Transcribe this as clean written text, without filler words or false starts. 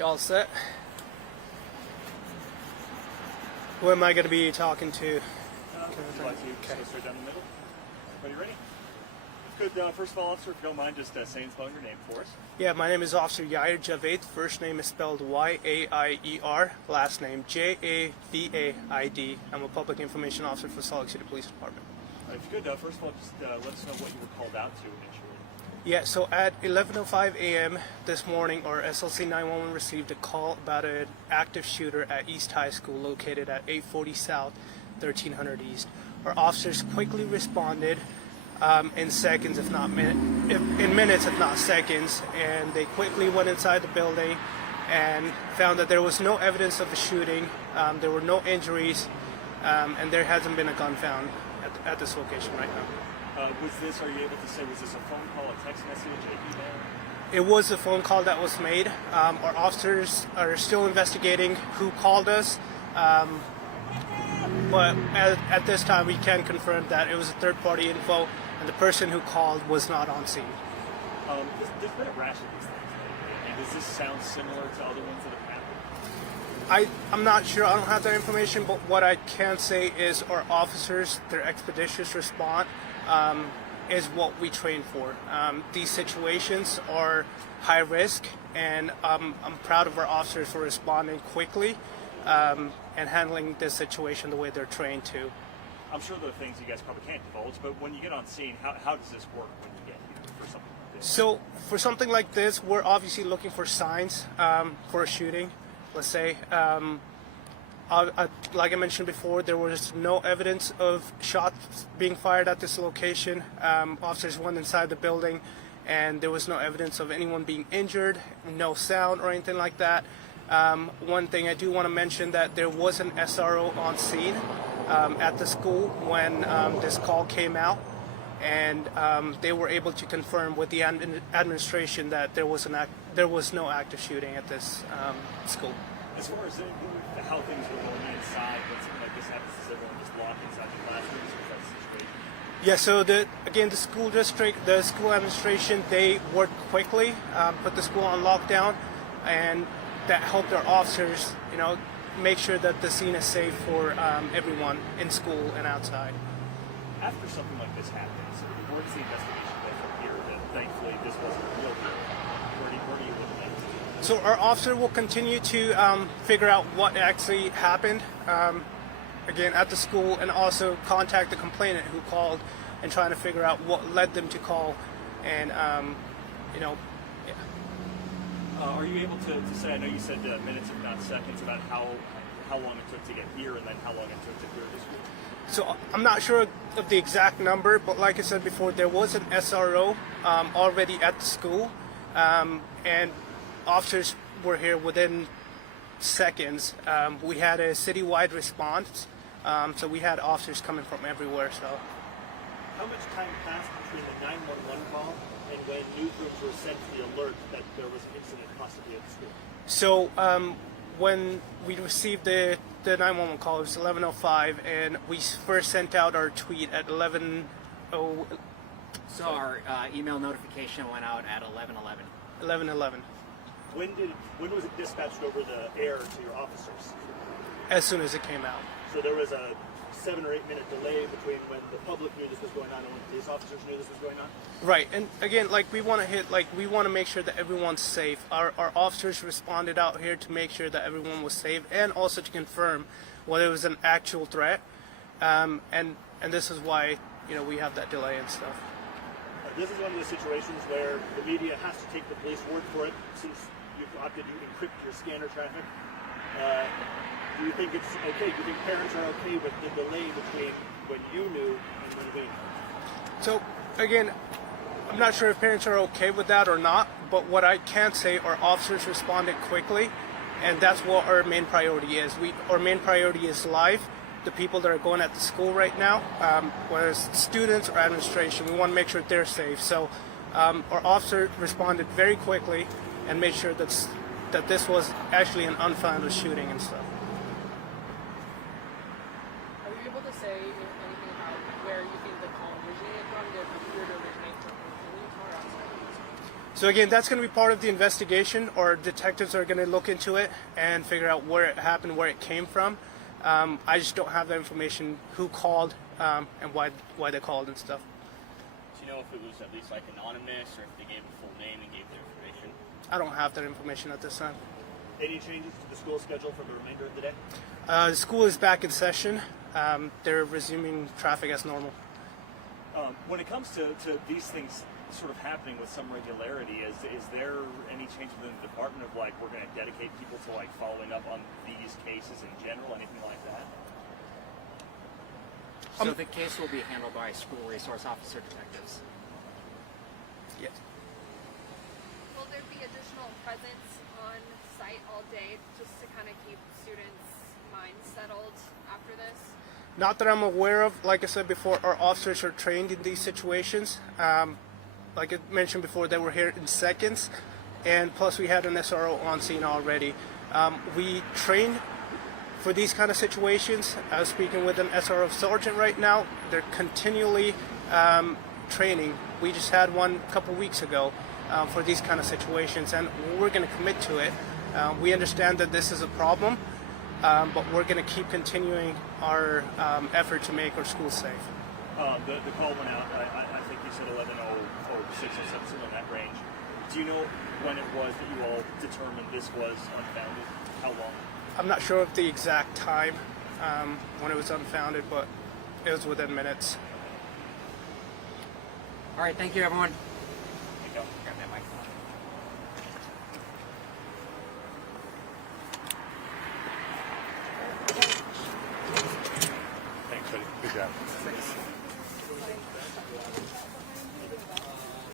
You all set? Who am I going to be talking to? Would you like to just go straight down the middle? Are you ready? Could, first of all, officer, if you don't mind just saying and spelling your name for us. Yeah, my name is Officer Yaier Javaid. First name is spelled Y-A-I-E-R. Last name J-A-V-A-I-D. I'm a public information officer for Salt Lake City Police Department. If you could, first of all, just let us know what you were called out to initially. Yeah, so at 11:05 a.m. this morning, our SLC 911 received a call about an active shooter at East High School located at 840 South, 1300 East. Our officers quickly responded in seconds, if not in minutes, if not seconds, and they quickly went inside the building and found that there was no evidence of a shooting, there were no injuries, and there hasn't been a gun found at this location right now. Are you able to say, was this a phone call, a text message, an email? It was a phone call that was made. Our officers are still investigating who called us, but at this time we can confirm that it was a third-party info, and the person who called was not on scene. There's been a rash of these things lately, and does this sound similar to other ones that have happened? I'm not sure. I don't have that information, but what I can say is our officers, their expeditious response is what we train for. These situations are high risk, and I'm proud of our officers for responding quickly and handling this situation the way they're trained to. I'm sure there are things you guys probably can't divulge, but when you get on scene, how does this work when you get here for something like this? So for something like this, we're obviously looking for signs for a shooting, let's say. Like I mentioned before, there was no evidence of shots being fired at this location. Officers went inside the building, and there was no evidence of anyone being injured, no sound or anything like that. One thing I do want to mention that there was an SRO on scene at the school when this call came out, and they were able to confirm with the administration that there was no active shooting at this school. As far as how things were going inside, when something like this happens, is everyone just locked inside the classrooms? Is that the situation? Yeah, so the school district, the school administration, they worked quickly, put the school on lockdown, and that helped our officers, make sure that the scene is safe for everyone in school and outside. After something like this happens, where's the investigation go from here? That thankfully this wasn't a real deal. Where do you look next? So our officer will continue to figure out what actually happened, again, at the school, and also contact the complainant who called and trying to figure out what led them to call. And, yeah. Are you able to say, I know you said minutes if not seconds, about how long it took to get here and then how long it took to clear this room? So I'm not sure of the exact number, but like I said before, there was an SRO already at the school, and officers were here within seconds. We had a citywide response, so we had officers coming from everywhere. So, how much time passed between the 911 call and when newsrooms were sent the alert that there was an incident possibly at the school? So when we received the 911 call, it was 11:05, and we first sent out our tweet at 11:00. So our email notification went out at 11:11. 11:11. When was it dispatched over the air to your officers? As soon as it came out. So there was a 7 or 8 minute delay between when the public knew this was going on and when police officers knew this was going on? Right, and again, we want to make sure that everyone's safe. Our officers responded out here to make sure that everyone was safe, and also to confirm whether it was an actual threat. And this is why we have that delay and stuff. This is one of the situations where the media has to take the police word for it, since you've opted to encrypt your scanner traffic. Do you think it's okay? Do you think parents are okay with the delay between when you knew and when we knew? So again, I'm not sure if parents are okay with that or not, but what I can say, our officers responded quickly, and that's what our main priority is. Our main priority is life. The people that are going at the school right now, whether it's students or administration, we want to make sure they're safe. So our officer responded very quickly and made sure that this was actually an unfounded shooting and stuff. Are you able to say anything about where you think the call originated from? Did it appear to originate from the police or outside? So again, that's going to be part of the investigation, or detectives are going to look into it and figure out where it happened, where it came from. I just don't have the information who called and why they called and stuff. Do you know if it was at least like anonymous, or if they gave a full name and gave their information? I don't have that information at this time. Any changes to the school schedule for the remainder of the day? The school is back in session. They're resuming traffic as normal. When it comes to these things sort of happening with some regularity, is there any change within the department of like, we're going to dedicate people to like following up on these cases in general, anything like that? So the case will be handled by school resource officer detectives. Yes. Will there be additional presence on site all day just to kind of keep students' minds settled after this? Not that I'm aware of. Like I said before, our officers are trained in these situations. Like I mentioned before, they were here in seconds, and plus we had an SRO on scene already. We train for these kind of situations. I was speaking with an SRO sergeant right now. They're continually training. We just had one a couple weeks ago for these kind of situations, and we're going to commit to it. We understand that this is a problem, but we're going to keep continuing our effort to make our schools safe. The call went out, I think you said 11:06 or something in that range. Do you know when it was that you all determined this was unfounded? How long? I'm not sure of the exact time when it was unfounded, but it was within minutes. All right, thank you, everyone. There you go. Grab that mic. Thanks, buddy. Good job.